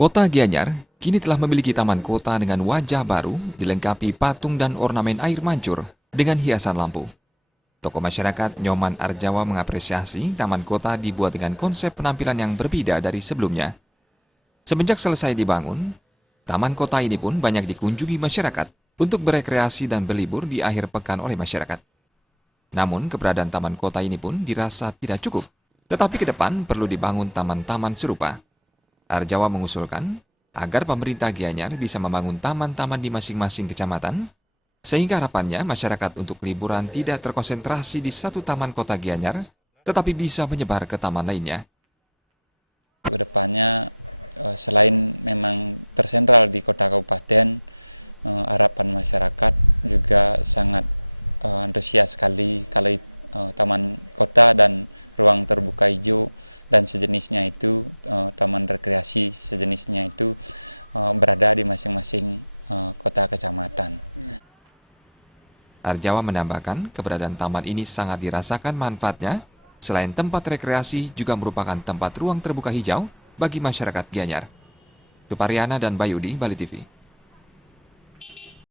Kota Gianyar kini telah memiliki taman kota dengan wajah baru, dilengkapi patung dan ornamen air mancur dengan hiasan lampu. Tokoh masyarakat Nyoman Arjawa mengapresiasi taman kota dibuat dengan konsep penampilan yang berbeda dari sebelumnya. Semenjak selesai dibangun, taman kota ini pun banyak dikunjungi masyarakat untuk berekreasi dan berlibur di akhir pekan oleh masyarakat. Namun, keberadaan taman kota ini pun dirasa tidak cukup, tetapi ke depan perlu dibangun taman-taman serupa. Arjawa mengusulkan agar pemerintah Gianyar bisa membangun taman-taman di masing-masing kecamatan, sehingga harapannya masyarakat untuk liburan tidak terkonsentrasi di satu taman kota Gianyar, tetapi bisa menyebar ke taman lainnya. Arjawa menambahkan keberadaan taman ini sangat dirasakan manfaatnya, selain tempat rekreasi juga merupakan tempat ruang terbuka hijau bagi masyarakat Gianyar. Supariana dan Bayudi, Bali TV.